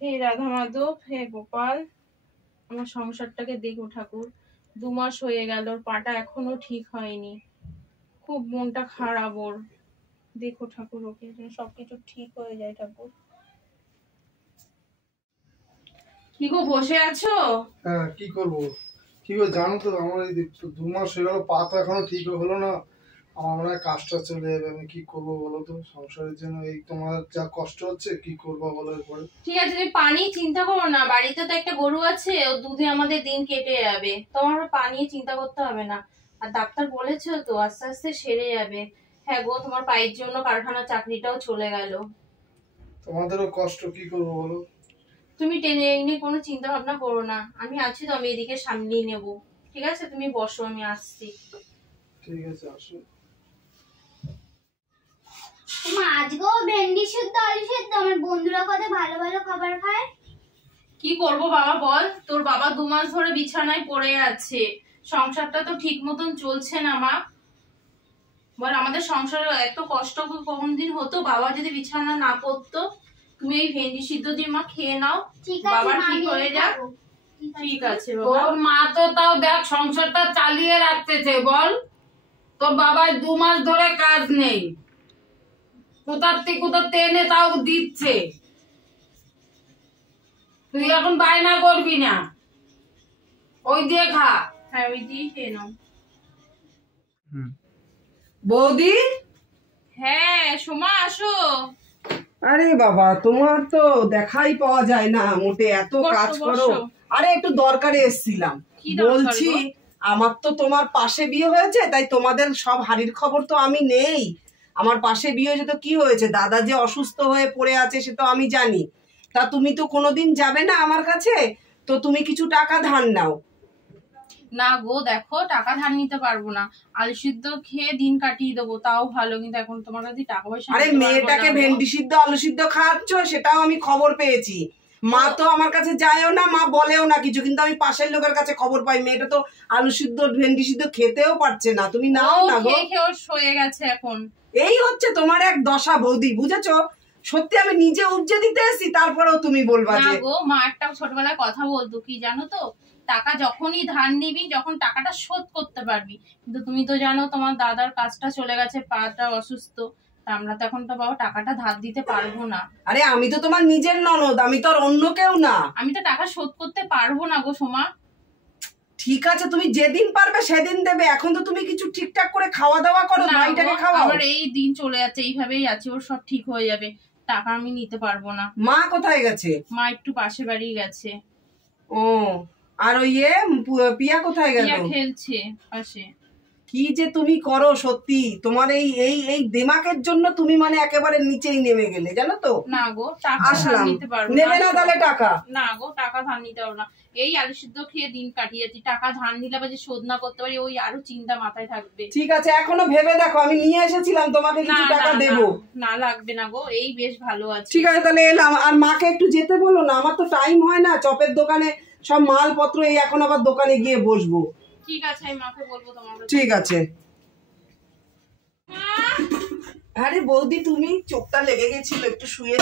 হে রাধা মাধব, হে গোপাল, আমার সংসারটাকে দেখো ঠাকুর। 2 মাস হয়ে গেল, ওর পাটা এখনো ঠিক হয়নি, খুব মনটা খারাপ ওর। দেখো ঠাকুর, ওকে যেন সবকিছু ঠিক হয়ে যায় ঠাকুর। কি গো বসে আছো? হ্যাঁ, কি করব? কি গো, জানো তো আমার এই 2 মাস হয়ে গেল, পা তো এখনো ঠিক হলো না। আমার মনে হয় কাজটা চলে যাবে। আমি কি করবো বলো তো? সংসারের জন্য এই তোমার যা কষ্ট হচ্ছে, কি করবো বলো এরপরে? ঠিক আছে, তুমি পানি চিন্তা করো না, বাড়িতে তো একটা গরু আছে, ও দুধে আমাদের দিন কেটে যাবে, তোমার পানি চিন্তা করতে হবে না। আর ডাক্তার বলেছে তো আস্তে আস্তে সেরে যাবে। হ্যাঁ গো, তোমার পায়ের জন্য কারখানা চাকরিটাও চলে গেল। তোমাদেরও কষ্ট, কি করবো বলো? তুমি টেনে এনে কোনো চিন্তা ভাবনা করো না, আমি আছি তো, আমি এদিকে সামলিয়ে নেব। ঠিক আছে, তুমি বসো, আমি আসছি। ঠিক আছে, আসো। মা আজকেও ভেন্ডি সিদ্ধ আলু সিদ্ধ? আমার বন্ধুরা কত ভালো ভালো খাবার খায়। কি করব বাবা বল, তোর বাবা 2 মাস ধরে বিছানায় পড়ে আছে, সংসারটা তো ঠিক মতন চলছে না মা। বল, আমাদের সংসারে এত কষ্ট কোন দিন হতো বাবা যদি বিছানা না পড়তো? তুমি এই ভেন্ডি সিদ্ধ দিয়ে মা খেয়ে নাও, বাবা ঠিক হয়ে যাক। ঠিক আছে বাবা। তোর মা তো তাও দেখ সংসারটা চালিয়ে রাখতেছে, বল। তোর বাবার 2 মাস ধরে কাজ নেই, কোথাতে এনে তাও দিচ্ছে। তুই এখন বায়না করবি না, ওই দিয়ে খা। হ্যাঁ, ওই দিয়ে খেয়ে নাও। বৌদি, হ্যাঁ সোমা, আসো। আরে বাবা, তোমার তো দেখাই পাওয়া যায় না মোটে, এত বসো, কাজ করো। বসো। আরে একটু দরকারে এসেছিলাম। কি দরকার বলছি, গো? আমার তো তোমার পাশে বিয়ে হয়েছে, তাই তোমাদের সব হাড়ির খবর তো আমি নেই। আমার পাশে বিয়ে হয়েছে তো কি হয়েছে, দাদা যে অসুস্থ হয়ে পড়ে আছে সে তো আমি জানি। তা তুমি তো কোনোদিন যাবে না আমার কাছে, তো তুমি কিছু টাকা ধার নাও। না গো, দেখো টাকা ধার নিতে পারবো না, আলু সিদ্ধ খেয়ে দিন কাটিয়ে দেবো তাও ভালো, কিন্তু এখন তোমার কাছে টাকা পয়সা আরে নিতে পারবো মেয়েটাকে না গো। ভেন্ডি সিদ্ধ আলু সিদ্ধ খাওয়াচ্ছ, সেটাও আমি খবর পেয়েছি। মা তো আমার কাছে যায়ও না, মা বলেও না কিছু, কিন্তু আমি পাশের লোকের কাছে খবর পাই মেয়েটা তো আলু সিদ্ধ ভেন্ডি সিদ্ধ খেতেও পারছে না। তুমি নাও ও না গো। খেয়ে খেয়ে ওর সয়ে গেছে এখন। এই হচ্ছে তোমার এক দশা বৌদি, বুঝেছো? সত্যি আমি নিজে উপজে দিতে এসেছি, তারপরেও তুমি বলবা না যে। গো, মা একটা ছোটবেলায় কথা বলতো কি জানো তো, টাকা যখনই ধার নিবি যখন টাকাটা শোধ করতে পারবি। কিন্তু তুমি তো জানো তোমার দাদার কাজটা চলে গেছে, পাটা অসুস্থ, তা আমরা তো এখন তো বাবা টাকাটা ধার দিতে পারবো না। আরে আমি তো তোমার নিজের ননদ, আমি তো আর অন্য কেউ না। আমি তো টাকা শোধ করতে পারবো না গো সোমা। ঠিক আছে, তুমি যেদিন পারবে সেদিন দেবে, এখন তো তুমি কিছু ঠিকঠাক করে খাওয়া দাওয়া করো, না ভাইটাকে গো, খাওয়াও। আমার এই দিন চলে যাচ্ছে, এইভাবেই আছে, ওর সব ঠিক হয়ে যাবে, টাকা আমি নিতে পারবো না। মা কোথায় গেছে? মা একটু পাশে বাড়ি গেছে। ও, আর ওই পিয়া কোথায় গেল? পিয়া খেলছে পাশে। কি যে তুমি করো সত্যি, তোমার এই এই এই দিমাগের জন্য তুমি মানে একেবারে নিচেই নেমে গেলে, জানো তো। না গো, টাকা ধার আসলাম, নিতে পারবো নেবে না তাহলে টাকা? না গো, টাকা ধার নিতে পারবো না, এই আলু সিদ্ধ খেয়ে দিন কাটিয়ে যাচ্ছি, টাকা ধার নিলে আবার যে শোধ না করতে পারি ওই আরো চিন্তা মাথায় থাকবে। ঠিক আছে, এখনো ভেবে দেখো, আমি নিয়ে এসেছিলাম তোমাকে কিছু টাকা দেবো। না লাগবে না গো, এই বেশ ভালো আছে। ঠিক আছে, তাহলে এলাম। আর মাকে একটু যেতে বলো না, আমার তো টাইম হয় না, চপের দোকানে সব মালপত্র, এই এখন আবার দোকানে গিয়ে বসবো। ঠিক আছে, আমি মাকে বলবো তোমার কাছে। ঠিক আছে। আরে বৌদি, তুমি চোখটা লেগে গেছিল, একটু শুয়ে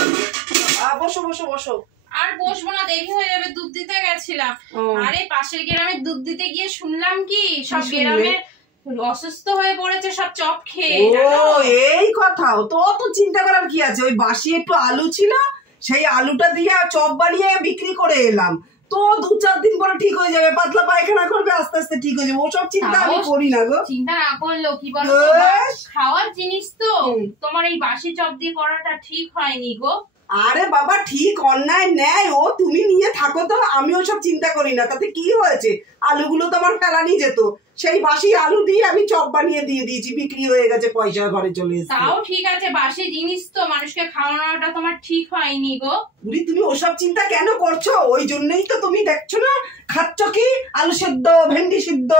বসো বসো বসো। আর বসবো না, দেরি হয়ে যাবে, দুধ দিতে গেছিলাম। আরে পাশের গ্রামে দুধ দিতে গিয়ে শুনলাম কি সব গ্রামে অসুস্থ হয়ে পড়েছে সব চপ খেয়ে। ও, এই কথাও তো, অত চিন্তা করার কি আছে? ওই বাসি একটু আলু ছিল, সেই আলুটা দিয়ে চপ বানিয়ে বিক্রি করে এলাম, তো 2-4 দিন পরে ঠিক হয়ে যাবে, পাতলা পায়খানা করবে, আস্তে আস্তে ঠিক হয়ে যাবে। ওসব চিন্তা আমি করি না গো। চিন্তা না করলেও কি বলো, খাওয়ার জিনিস তো, তোমার এই বাসি চপ দিয়ে করাটা ঠিক হয়নি গো। আরে বাবা, ঠিক অন্যায় ন্যায় ও তুমি নিয়ে থাকো তো, আমি ওসব চিন্তা করি না। তাতে কি হয়েছে? আলুগুলো তো আমার ফেলানি যেত, সেই বাসি আলু দিয়ে আমি চপ বানিয়ে দিয়ে দিয়েছি, বিক্রি হয়ে গেছে, পয়সা ঘরে চলে এসেছে। তাও ঠিক আছে, বাসি জিনিস তো মানুষকে খাওয়ানোটা তোমার ঠিক হয়নি গো। বুড়ি, তুমি ওসব চিন্তা কেন করছো? ওই জন্যই তো তুমি দেখছো না খাচ্ছ কি, আলু সেদ্ধ ভেন্ডি সিদ্ধ।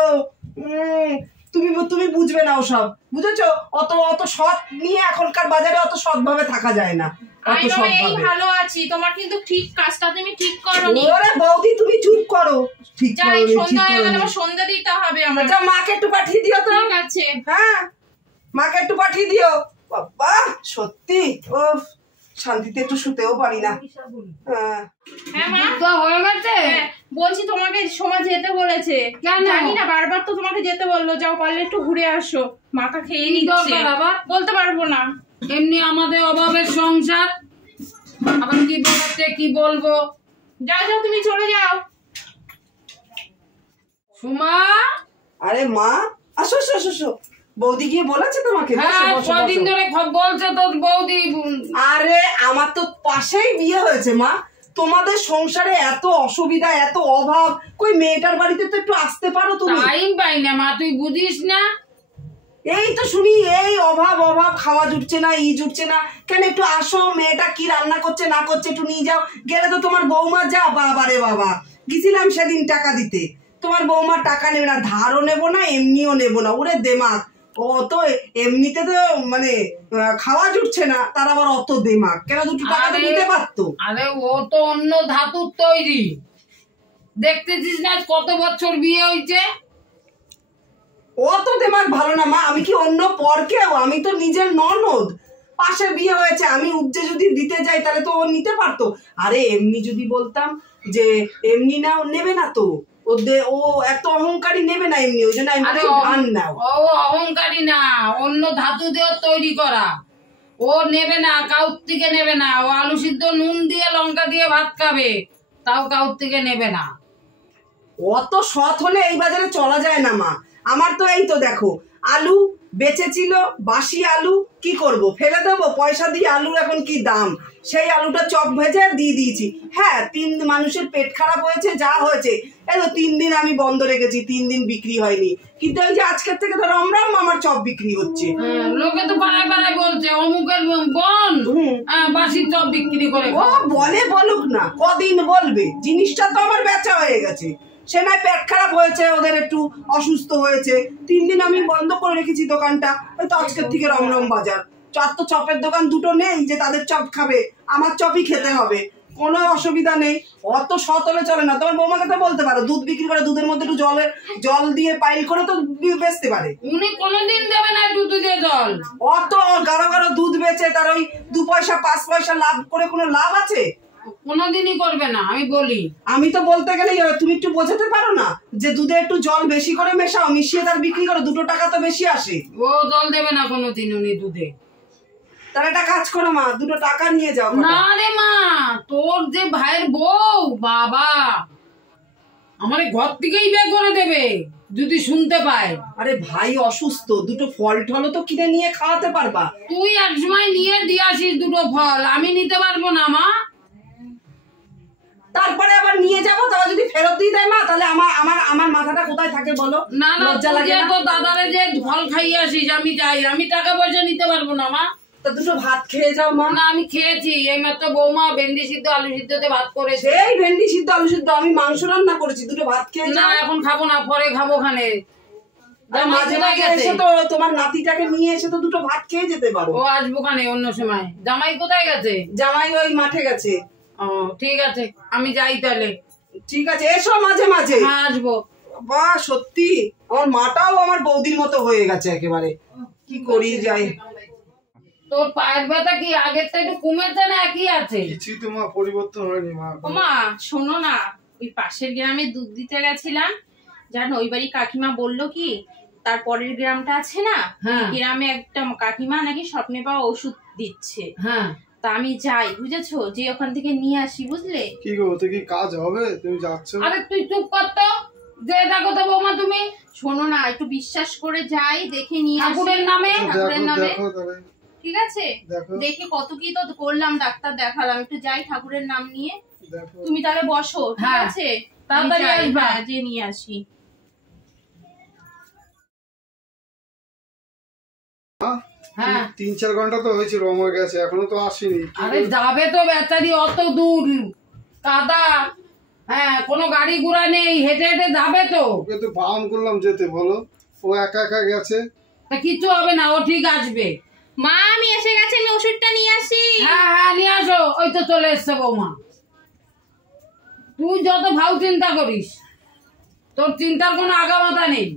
তুমি বুঝবে না ওসব, বুঝেছো? অত অত সৎ নিয়ে এখনকার বাজারে অত সৎ ভাবে থাকা যায় না। আমি এই ভালো আছি, তোমার কিন্তু ঠিক কাজটা তুমি ঠিক করোনি। ওরে বৌদি, তুমি চুপ করো। ঠিক যাই, করো, সন্ধ্যা হয়ে গেলে আমার সন্ধ্যা দিতে হবে আমার। যা, মাকে একটু পাঠিয়ে দিও তো। ঠিক আছে, হ্যাঁ, মাকে একটু পাঠিয়ে দিও। বাবা সত্যি, ও শান্তিতে একটু শুতেও পারি না। হ্যাঁ। হ্যাঁ মা, তো হয়ে গেছে। হ্যাঁ, বলছি তোমাকে সোমা যেতে বলেছে। কেন? জানি না, বারবার তো তোমাকে যেতে বললো, যাও পারলে একটু ঘুরে আসো। মাথা খেয়ে কি নিচ্ছে। দরকার আবার? বলতে পারবো না। এমনি আমাদের অভাবের সংসার, আবার কি বলতে কি বলবো। যাও যাও, তুমি চলে যাও। সুমা, আরে মা, আসো আসো আসো আসো। বৌদি গিয়ে বলেছে তোমাকে? বসো, হ্যাঁ বসো, কদিন বসো। ধরে বলছে তোর বৌদি। আরে আমার তো পাশেই বিয়ে হয়েছে মা। তোমাদের সংসারে এত অসুবিধা, এত অভাব, কই মেয়েটার বাড়িতে তো একটু আসতে পারো তুমি। টাইম পাই না মা, তুই বুঝিস না। এই তো শুনি এই অভাব অভাব, খাওয়া জুটছে না, জুটছে না। কেন একটু আসো, মেয়েটা কি রান্না করছে না করছে একটু নিয়ে যাও। গেলে তো তোমার বৌমা, যা বাবা রে বাবা, গেছিলাম সেদিন টাকা দিতে, তোমার বৌমার টাকা নেবে না, ধারও নেবো না এমনিও নেবো না। ওরে দেমাগ, ও তো এমনিতে তো মানে খাওয়া জুটছে না, তার আবার অত দেমাগ। কেন দুটো টাকা তো দিতে পারতো। আরে ও তো অন্য ধাতুর তৈরি, দেখতেছিস না কত বছর বিয়ে হয়েছে। অত দেমাগ ভালো না মা। আমি কি অন্য পর কেউ? আমি তো নিজের ননদ, পাশে বিয়ে হয়েছে। আমি উপজে যদি দিতে যাই তাহলে তো ও নিতে পারতো। আরে এমনি যদি বলতাম যে এমনি নাও, নেবে না তো। ও এত অহংকারী, নেবে না এমনি। ওই জন্য আমি আরে বলছি ধান নাও। ও অহংকারী না, অন্য ধাতু দিয়ে তৈরি করা। ও নেবে না, কাউর থেকে নেবে না। ও আলু সিদ্ধ নুন দিয়ে লঙ্কা দিয়ে ভাত খাবে, তাও কাউর থেকে নেবে না। অত সৎ হলে এই বাজারে চলা যায় না মা। আমার তো এই তো দেখো, আলু বেচেছিল, বাসি আলু, কি করব, ফেলে দেবো? পয়সা দিয়ে আলুর এখন কি দাম। সেই আলুটা চপ ভেজে দিয়ে দিয়েছি। হ্যাঁ, 3 মানুষের পেট খারাপ হয়েছে, যা হয়েছে। এই তো 3 দিন আমি বন্ধ রেখেছি, 3 দিন বিক্রি হয়নি। কিন্তু এই যে আজকের থেকে তো রমরম আমার চপ বিক্রি হচ্ছে। লোকে তো পাড়ায় পাড়ায় বলছে অমুকের বোন বাসি চপ বিক্রি করে। ও বলে বলুক না, কদিন বলবে? জিনিসটা তো আমার বেচা হয়ে গেছে। সে নয় পেট খারাপ হয়েছে, ওদের একটু অসুস্থ হয়েছে, 3 দিন আমি বন্ধ করে রেখেছি দোকানটা। ওই তো আজকের থেকে রমরম বাজার। চার তো চপের দোকান দুটো নেই যে তাদের চপ খাবে, আমার চপই খেতে হবে, কোনো অসুবিধা নেই। অত সৎ হলে চলে না। তোমার বৌমাকে তো বলতে পারো, দুধ বিক্রি করে দুধের মধ্যে একটু জল দিয়ে পাইল করে তো বেচতে পারে। উনি কোনোদিন দেবে না দুধ দিয়ে জল। অত গাঢ় গাঢ় দুধ বেচে তার ওই 2 পয়সা 5 পয়সা লাভ করে কোনো লাভ আছে? কোনোদিনই করবে না, আমি বলি। আমি তো বলতে গেলে তুমি একটু বোঝাতে পারো না যে দুধে একটু জল বেশি করে মেশাও, মিশিয়ে তার বিক্রি করো, 2 টাকা তো বেশি আসে। ও জল দেবে না কোনোদিন উনি দুধে। তাহলে একটা কাজ করো মা, 2 টাকা নিয়ে যাও। না রে মা, তোর যে ভাইয়ের বউ, বাবা আমার ঘর থেকেই বের করে দেবে যদি শুনতে পায়। আরে ভাই অসুস্থ, 2 ফল টল তো কিনে নিয়ে খাওয়াতে পারবা। তুই এক সময় নিয়ে দিয়ে আসিস 2 ফল, আমি নিতে পারবো না মা। তারপরে আবার নিয়ে যাবো, তারপর যদি ফেরত দিয়ে দেয় মা, তাহলে আমার মাথাটা কোথায় থাকে বলো? না না, লজ্জা লাগে না? তো দাদারে যে ফল খাইয়ে আসিস, আমি যাই, আমি টাকা পয়সা নিতে পারবো না মা। তা 2 ভাত খেয়ে যাও মা। না আমি খেয়েছি, এই মাত্র বৌমা ভেন্ডি সিদ্ধ আলু সিদ্ধতে ভাত করেছে। সেই ভেন্ডি সিদ্ধ আলু সিদ্ধ, আমি মাংস রান্না করেছি, 2 ভাত খেয়ে না যাও। এখন খাবো না, পরে খাবো খানে। মাঝে মাঝে এসে তো তোমার নাতিটাকে নিয়ে এসে তো 2 ভাত খেয়ে যেতে পারো। ও আসবো খানে অন্য সময়। জামাই কোথায় গেছে? জামাই ওই মাঠে গেছে। ও ঠিক আছে, আমি যাই তাহলে। ঠিক আছে, এসো মাঝে মাঝে। হ্যাঁ আসবো। বাহ, সত্যি আমার মাটাও আমার বৌদির মতো হয়ে গেছে একেবারে। কি করি যাই। তোর পায়ের ব্যথা কি আগের থেকে একটু কমেছে না একই আছে? কিছুই তো মা পরিবর্তন হয়নি মা। ও মা, শোনো না, ওই পাশের গ্রামে দুধ দিতে গেছিলাম, জানো ওই বাড়ি কাকিমা বললো কি, তার পরের গ্রামটা আছে না, হ্যাঁ। গ্রামে একটা কাকিমা নাকি স্বপ্নে পাওয়া ওষুধ দিচ্ছে। হ্যাঁ তা আমি যাই, বুঝেছো, যে ওখান থেকে নিয়ে আসি, বুঝলে। কি গো, ওতে কি কাজ হবে? তুমি যাচ্ছ? আরে তুই চুপ কর তো, যে দেখো তো বৌমা তুমি। শোনো না, একটু বিশ্বাস করে যাই, দেখে নিয়ে আসি। ঠাকুরের নামে। ঠাকুরের দেখো নামে, দেখো তাহলে। ঠিক আছে। দেখো দেখে কত কি তো করলাম, ডাক্তার দেখালাম, একটু যাই ঠাকুরের নাম নিয়ে। দেখো। তুমি তাহলে বসো, ঠিক হ্যাঁ, আছে, তাড়াতাড়ি আমি যাই, আসবা। হ্যাঁ, যে নিয়ে আসি। হ্যাঁ 3-4 ঘন্টা তো হয়েছে, রময় গেছে, এখনো তো আসেনি। আরে যাবে তো বেচারি, অত দূর কাদা, হ্যাঁ কোনো গাড়ি ঘোড়া নেই, হেঁটে হেঁটে যাবে তো। ওকে তো বারণ করলাম যেতে, বলো, ও একা একা গেছে। তা কিচ্ছু হবে না, ও ঠিক আসবে। মা আমি এসে গেছি, আমি ওষুধটা নিয়ে আসি। হ্যাঁ হ্যাঁ নিয়ে আসো, ওই তো চলে এসছে বৌমা। তুই যত ভাও চিন্তা করিস, তোর চিন্তার কোনো আগামাথা নেই।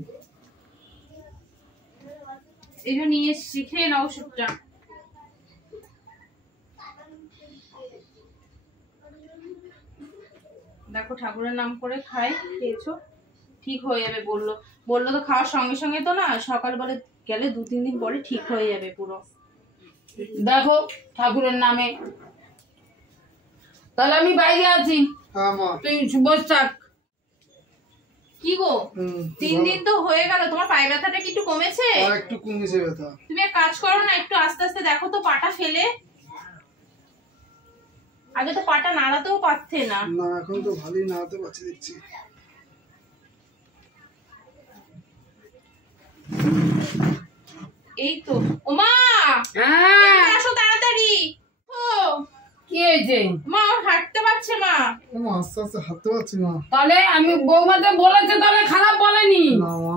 এই যে নিয়ে এসছি, খেয়ে নাও ওষুধটা। দেখো ঠাকুরের নাম করে খাই, খেয়েছো, ঠিক হয়ে যাবে বললো। বললো তো খাওয়ার সঙ্গে সঙ্গে তো না, সকালবেলা গেলে 2-3 দিন পরে ঠিক হয়ে যাবে পুরো। দেখো ঠাকুরের নামে। তাহলে আমি বাইরে আছি, হ্যাঁ মা। তুই বস থাক। কি গো 3 দিন তো হয়ে গেল, তোমার পায়ে ব্যথাটা কি একটু কমেছে? একটু কমেছে ব্যথা। তুমি এক কাজ করো না, একটু আস্তে আস্তে দেখো তো পাটা ফেলে। আগে তো পাটা নাড়াতেও পারতে না। না এখন তো ভালোই নাড়াতে পারছি দেখছি। এই তো ওমা, হ্যাঁ আসো তাড়াতাড়ি। ও কি হয়েছে? মা ওর হাঁটতে পারছে মা। ও মা আস্তে আস্তে হাঁটতে পারছি মা। তাহলে আমি বৌমাতে বলেছে, তাহলে খারাপ বলেনি। না মা,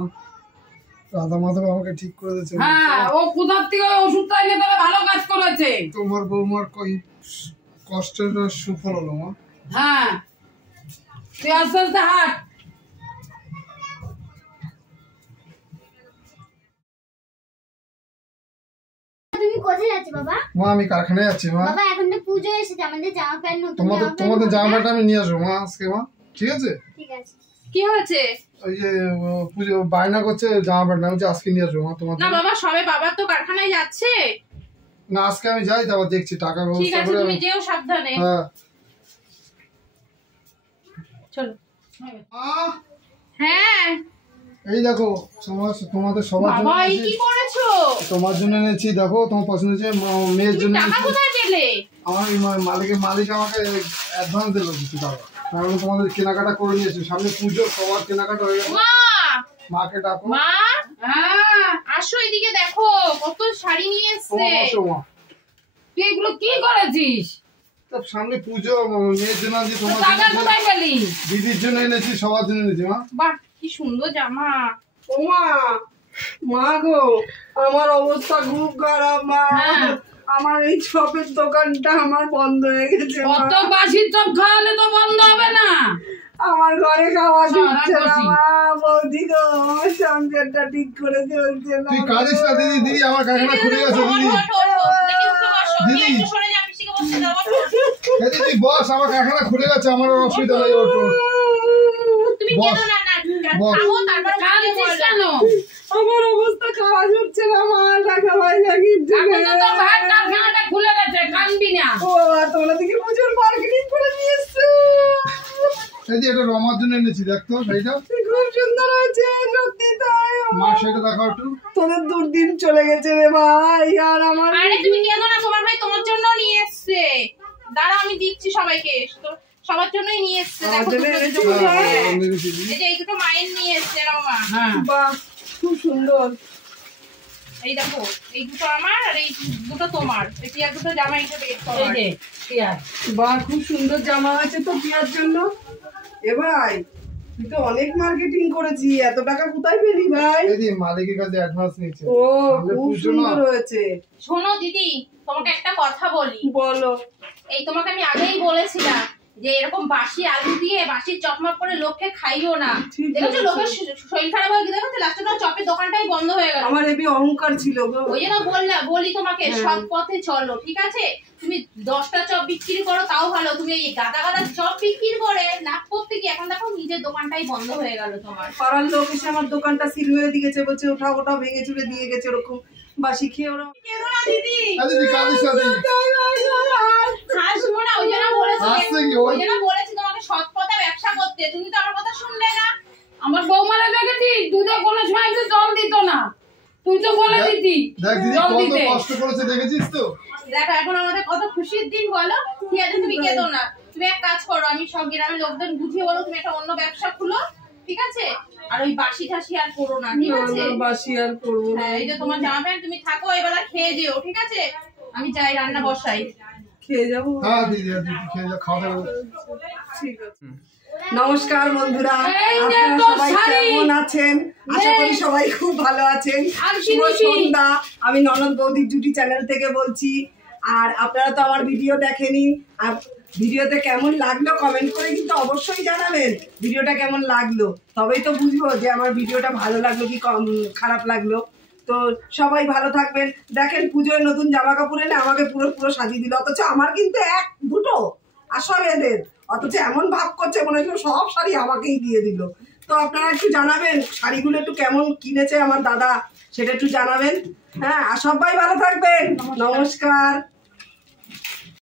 রাধা মাধব আমাকে ঠিক করে দিয়েছে। হ্যাঁ, ও কোথার থেকে ওষুধটা এনে তাহলে ভালো কাজ করেছে। তোমার বৌমার কষ্টের সুফল হলো মা। হ্যাঁ, তুই আস্তে আস্তে হাঁট। তুমি কোথায় যাচ্ছ বাবা? মা আমি কারখানায় যাচ্ছি মা। বাবা এখন তো পুজো এসেছে, আমাদের জামা প্যান্ট নতুন জামা প্যান্ট তোমাদের জামা প্যান্ট আমি নিয়ে আসবো মা আজকে মা, ঠিক আছে? ঠিক আছে। কি হয়েছে? ওই যে পুজো বায়না করছে জামা প্যান্ট, আমি আজকে নিয়ে আসবো মা তোমার না বাবা, সবে বাবা তো কারখানায় যাচ্ছে। না আজকে আমি যাই, তারপর দেখছি টাকা ঠিক ব্যবস্থা আছে, করে। তুমি যেও সাবধানে। হ্যাঁ চলো। মা, হ্যাঁ এই দেখো তোমাদের সবার জন্য বাবা, এই এনেছি। কি করেছো? তোমার জন্য এনেছি, দেখো তোমার পছন্দ হচ্ছে, মেয়ের তুমি জন্য টাকা এনেছি। কোথায় পেলে? আমার মালিক আমাকে অ্যাডভান্স দিল কিছু টাকা, কারণ তোমাদের কেনাকাটা করে নিয়েছি, সামনে পুজো, সবার কেনাকাটা হয়ে গেছে। মা, মাকে ডাকো। মা হ্যাঁ, আসো এদিকে, দেখো কত শাড়ি নিয়ে এসছে। তোমার বসো মা। তুই এগুলো কি করেছিস? তো সামনে পুজো, মেয়ের জন্য আনছি, তোমার টাকা জন্য, কোথায় পেলি? দিদির জন্য এনেছি, সবার জন্য এনেছি মা। বাহ, কি সুন্দর জামা। ওমা, মা গো, আমার অবস্থা খুব খারাপ মা। হ্যাঁ। আমার এই চপের দোকানটা আমার বন্ধ হয়ে গেছে মা। কত বাসির চপ খাওয়ালে তো বন্ধ হবে না। আমার ঘরে খাওয়া দিচ্ছে না সারা মা। বৌদি গো, আমার সংসারটা ঠিক করে চলছে না। তুই কাঁদিস না দিদি, দিদি আমার কারখানা খুলে গেছে দিদি। দেখি উঠে বসো। দিদি। তুমি একটু সরে যাও, পিসিকে বসতে দাও। এই দিদি বস, আমার কারখানা খুলে গেছে, আমার আর অসুবিধা নেই। ওঠো তুমি বস, কেঁদো না, বস। খাবো তারপর কাঁদছিস কেন? আমার অবস্থা খাওয়া হচ্ছে না মা, টাকা পয়সা কিনছে এখন তো তোর ভাইয়ের কারখানাটা খুলে গেছে, কাঁদবি না। ও বাবা, তোমরা দেখি পুজোর মার্কেটিং করে নিয়ে এসছো। এই যে এটা রমার জন্য এনেছি, দেখতো শাড়িটা খুব সুন্দর হয়েছে, সত্যি তাই। মা, শাড়িটা দেখাও একটু। তোদের দুর্দিন চলে গেছে রে ভাই, আর আমার আরে তুমি কেঁদো না, তোমার ভাই তোমার জন্য নিয়ে এসছে। দাঁড়া আমি দিচ্ছি সবাইকে, সবার জন্যই নিয়ে এসছে। দেখো জন্য দুটো এনেছো? দুটো। হ্যাঁ, হ্যাঁ। এনেছি দিদি। এই যে এই দুটো মায়ের নিয়ে এসছে রমা। হ্যাঁ, বাহ, খুব সুন্দর। এই দেখো, এই দুটো আমার আর এই দুটো তোমার। এই টিয়ার দুটো জামা হিসেবে এই তোমার। যে পেঁয়াজ। বাহ, খুব সুন্দর জামা আছে তো পিয়ার জন্য। এ ভাই, তুই তো অনেক মার্কেটিং করেছি, এত টাকা কোথায় পেলি ভাই? এই যে মালিকের কাছে অ্যাডভান্স নিয়েছে। ও, সামনে খুব পুজো না? সুন্দর হয়েছে। শোনো দিদি, তোমাকে একটা কথা বলি। বলো। এই তোমাকে আমি আগেই বলেছিলাম যে এরকম বাসি আলু দিয়ে বাসি চপমাপ করে লোককে খাইও না। ঠিক দেখেছো বলেছো। লোকের শরীর খারাপ হয়ে গেছে, দেখো লাস্টে তোমার চপের দোকানটাই বন্ধ হয়ে গেল। আমার এবি অহংকার ছিল গো। ওই জন্য বলি তোমাকে হ্যাঁ। সৎ পথে চলো, ঠিক আছে? তুমি 10টা চপ বিক্রি করো তাও ভালো, তুমি এই গাদা গাদা চপ বিক্রি করে লাভ করতে গিয়ে এখন দেখো নিজের দোকানটাই বন্ধ হয়ে গেল তোমার। পাড়ার লোক এসে আমার দোকানটা সিল মেরে দিয়ে গেছে, বলছে ওটা ওটা ভেঙে চুরে দিয়ে গেছে, ওরকম বাসি খেয়ে ওরা। কেঁদো না দিদি, এই দিদি কাঁদিস না দিদি। হাসবো না, ওই জন্য বলেছি, হাসছে কি? ওই জন্য বলেছি তোমাকে সৎ পথে ব্যবসা করতে, তুমি তো আমার কথা শুনলে না। আমার বৌমারা দেখেছিস, দুধে কোনো সময় একটু জল দিত না। তুই তো বলে দিতি দেখ দিদি জল কত দিতে। কষ্ট করেছে, দেখেছিস তো? দেখো এখন আমাদের কত খুশির দিন বলো। ঠিক আছে, তুমি কেঁদো না। তুমি এক কাজ করো, আমি সব গ্রামের লোকদের বুঝিয়ে বলো তুমি একটা অন্য ব্যবসা খুলো, ঠিক আছে? আর ওই বাসি ঠাসি আর করো না, ঠিক আছে? বাসি আর করবো না। হ্যাঁ, এই যে তোমার জামা প্যান্ট, তুমি থাকো এবেলা খেয়ে যেও, ঠিক আছে? আমি যাই রান্না বসাই। খেয়ে যাবো। হ্যাঁ দিদি, দিদি খেয়ে যা, খাওয়া দাওয়া। ঠিক আছে। নমস্কার বন্ধুরা, এই যে আপনারা তোর সবাই শাড়ি। কেমন আছেন? আশা করি এই। সবাই খুব ভালো আছেন। আর কি শুভ নিবি? সন্ধ্যা। আমি ননদ বৌদির জুটি চ্যানেল থেকে বলছি। আর আপনারা তো আমার ভিডিও দেখেনি, আর ভিডিওতে কেমন লাগলো কমেন্ট করে কিন্তু অবশ্যই জানাবেন ভিডিওটা কেমন লাগলো, তবেই তো বুঝবো যে আমার ভিডিওটা ভালো লাগলো কি খারাপ লাগলো। তো সবাই ভালো থাকবেন। দেখেন পুজোয় নতুন জামা কাপড় এনে আমাকে পুরো পুরো সাজিয়ে দিল, অথচ আমার কিন্তু 1 2টো আসল এদের অথচ এমন ভাব করছে মনে হচ্ছে সব শাড়ি আমাকেই দিয়ে দিল। তো আপনারা একটু জানাবেন শাড়িগুলো একটু কেমন কিনেছে আমার দাদা, সেটা একটু জানাবেন। হ্যাঁ, আর সবাই ভালো থাকবেন। নমস্কার।